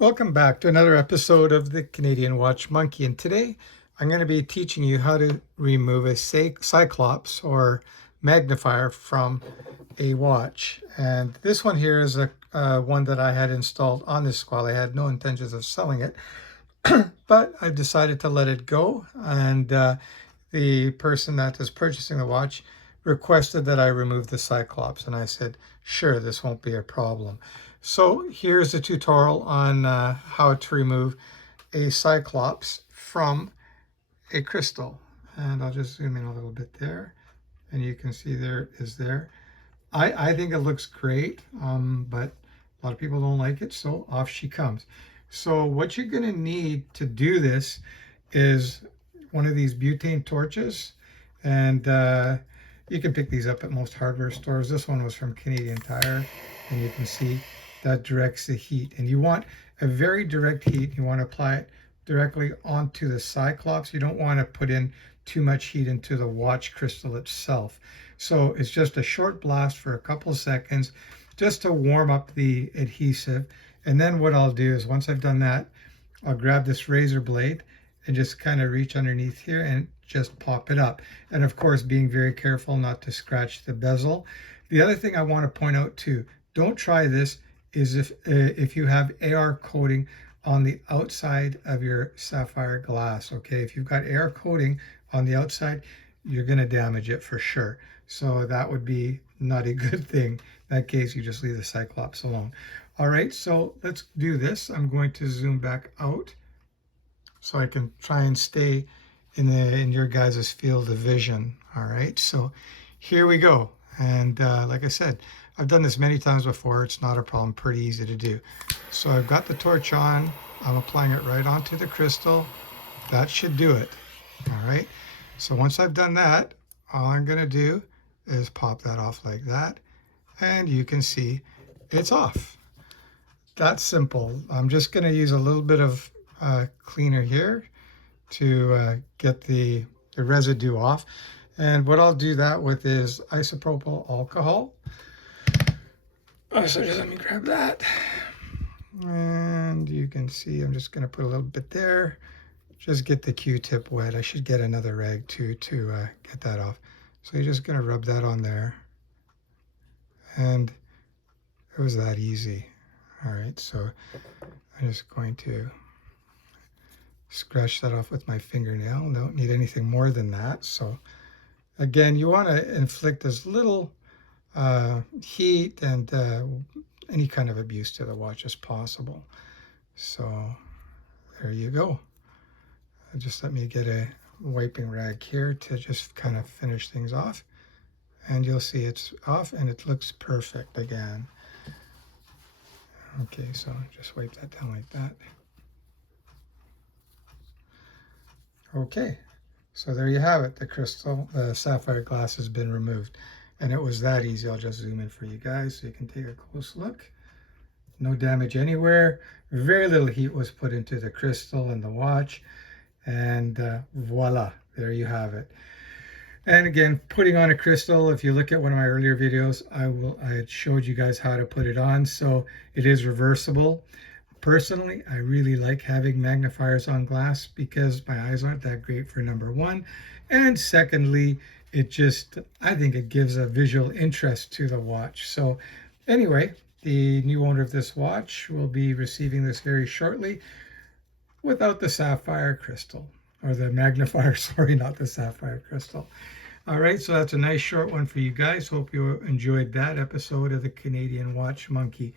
Welcome back to another episode of the Canadian Watch Monkey, and today I'm going to be teaching you how to remove a Cyclops or magnifier from a watch. And this one here is a one that I had installed on this squall. I had no intentions of selling it, but I decided to let it go, and the person that is purchasing the watch requested that I remove the Cyclops, and I said, sure, this won't be a problem. So here's a tutorial on how to remove a Cyclops from a crystal. And I'll just zoom in a little bit there, and you can see there is there. I think it looks great, but a lot of people don't like it, so off she comes. So what you're going to need to do this is one of these butane torches, and you can pick these up at most hardware stores. This one was from Canadian Tire, and you can see that directs the heat. And you want a very direct heat. You want to apply it directly onto the Cyclops. You don't want to put in too much heat into the watch crystal itself. So it's just a short blast for a couple of seconds just to warm up the adhesive. And then what I'll do is, once I've done that, I'll grab this razor blade and just kind of reach underneath here and just pop it up. And of course, being very careful not to scratch the bezel. The other thing I want to point out too, don't try this, is if you have AR coating on the outside of your sapphire glass. Okay, if you've got AR coating on the outside, you're going to damage it for sure. So that would be not a good thing. In that case, you just leave the Cyclops alone. All right, so let's do this. I'm going to zoom back out so I can try and stay in your guys' field of vision. All right, so here we go. And like I said, I've done this many times before. It's not a problem, pretty easy to do. So I've got the torch on. I'm applying it right onto the crystal. That should do it. All right, so once I've done that, all I'm going to do is pop that off like that, and you can see it's off. That's simple. I'm just going to use a little bit of cleaner here to get the residue off. And what I'll do that with is isopropyl alcohol. So just let me grab that. And you can see I'm just going to put a little bit there. Just get the Q-tip wet. I should get another rag too to get that off. So you're just going to rub that on there. And it was that easy. All right, so I'm just going to scratch that off with my fingernail. Don't need anything more than that. So again, you want to inflict as little heat and any kind of abuse to the watch as possible. So there you go. Just let me get a wiping rag here to just kind of finish things off. And you'll see it's off and it looks perfect again. Okay, so just wipe that down like that. Okay, so there you have it. The sapphire glass has been removed. And it was that easy. I'll just zoom in for you guys so you can take a close look. No damage anywhere. Very little heat was put into the crystal and the watch. And voila, there you have it. And again, putting on a crystal, if you look at one of my earlier videos, I had showed you guys how to put it on. So it is reversible. Personally, I really like having magnifiers on glass because my eyes aren't that great, for number one. And secondly, I think it gives a visual interest to the watch. So anyway, the new owner of this watch will be receiving this very shortly without the sapphire crystal, or the magnifier, sorry, not the sapphire crystal. All right, so that's a nice short one for you guys. Hope you enjoyed that episode of the Canadian Watch Monkey.